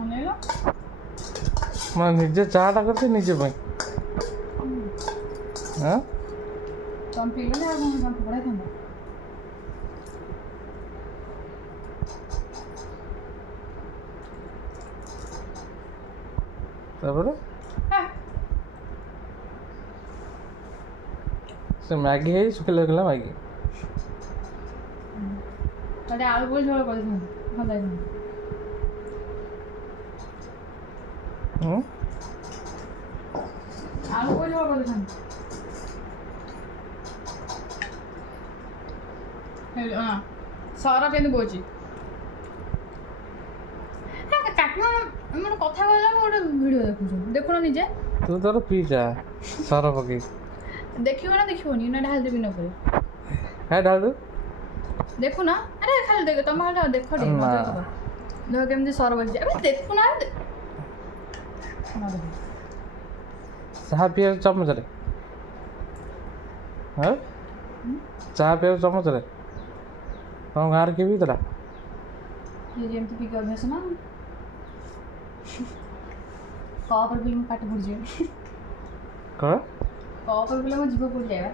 ଅନେଇଲ ମାନେ ନିଜେ ଚାହାଟା କରିଛି ନିଜେ ପାଇଁ। ହଁ ତମେ ପିଇଲନି ଆଉ କ'ଣ ତମେ ପଢ଼ାଇଥାନ୍ତ? ତାପରେ ସେ ମ୍ୟାଗି ହେଇ ଶୁଖିଲା ଶୁଖିଲା ମ୍ୟାଗି। ତାହେଲେ ଆଳୁ ପକେଇ ଝୋଳ କରିଥାନ୍ତ, ଭଲ ହେଇଥାନ୍ତା। ଆଳୁ ପକେଇ ଝୋଳ କରିଥାନ୍ତ। ସର କେମିତି ବୋହୁଛି କାଟିବ। ମାନେ କଥା କହିଲା ମୁଁ ଗୋଟେ ଭିଡ଼ିଓ ଦେଖୁଛୁ, ଦେଖୁନ ନିଜେ। ତୁ ତୋର ପିଇଚା ସର ପକେଇ। ଦେଖିବ ନା ଦେଖିବନି ନା ଢାଳି ଦେବି ନ ପରେ? ହେ ଢାଳୁ। ଦେଖୁନ, ଆରେ ଖାଲି ଦେଖ, ତମେ ଖାଲି ଦେଖ ଟିକେ, ନା। ଦେଖ କେମିତି ସର ବସିଛି। ଏବେ ଦେଖୁନା, ଚାହା ପିଆଜ ଚାମଚରେ। ହଁ ଚାହା ପିଆଜ ଚାମଚରେ ତମ ଗାଁରେ କିଏ ପିଇଥିଲା? କିଏ ଯେମିତି ପିକି ଅଭ୍ୟାସ ନା କପରେ ପିଲେ ମୋ ପାଟି ପଡ଼ିଯିବ। କ'ଣ କପରେ ପିଲେ ମୋ ଜିଭ ପଡ଼ିଯାଏ।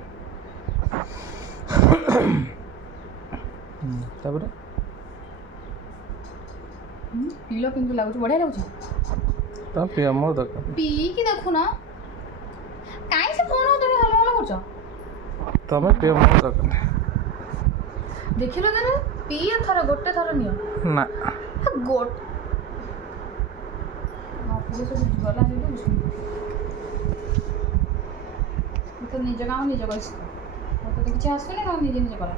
ତାପରେ ପିଇଲ କେମିତି ଲାଗୁଛି? ବଢ଼ିଆ ଲାଗୁଛି। ତମେ ପିଅ, ମୋର ଦରକାର। ପିଇକି ଦେଖୁନ, କାହିଁ ସେ ଫୋନ୍ ତମେ ହଲ ହଲ କରୁଛ? ତମେ ପିଅ, ମୋର ଦରକାର ନାହିଁ। ଦେଖିଲ କେବେ? ପିଇ ଥର, ଗୋଟେ ଥର ନିଅ ନା। ଗଲା ତ ନିଜ କାମ ନିଜେ କରିଛି। ମୋତେ ତ କିଛି ଆସୁନି, ତମେ ନିଜେ ନିଜେ କର।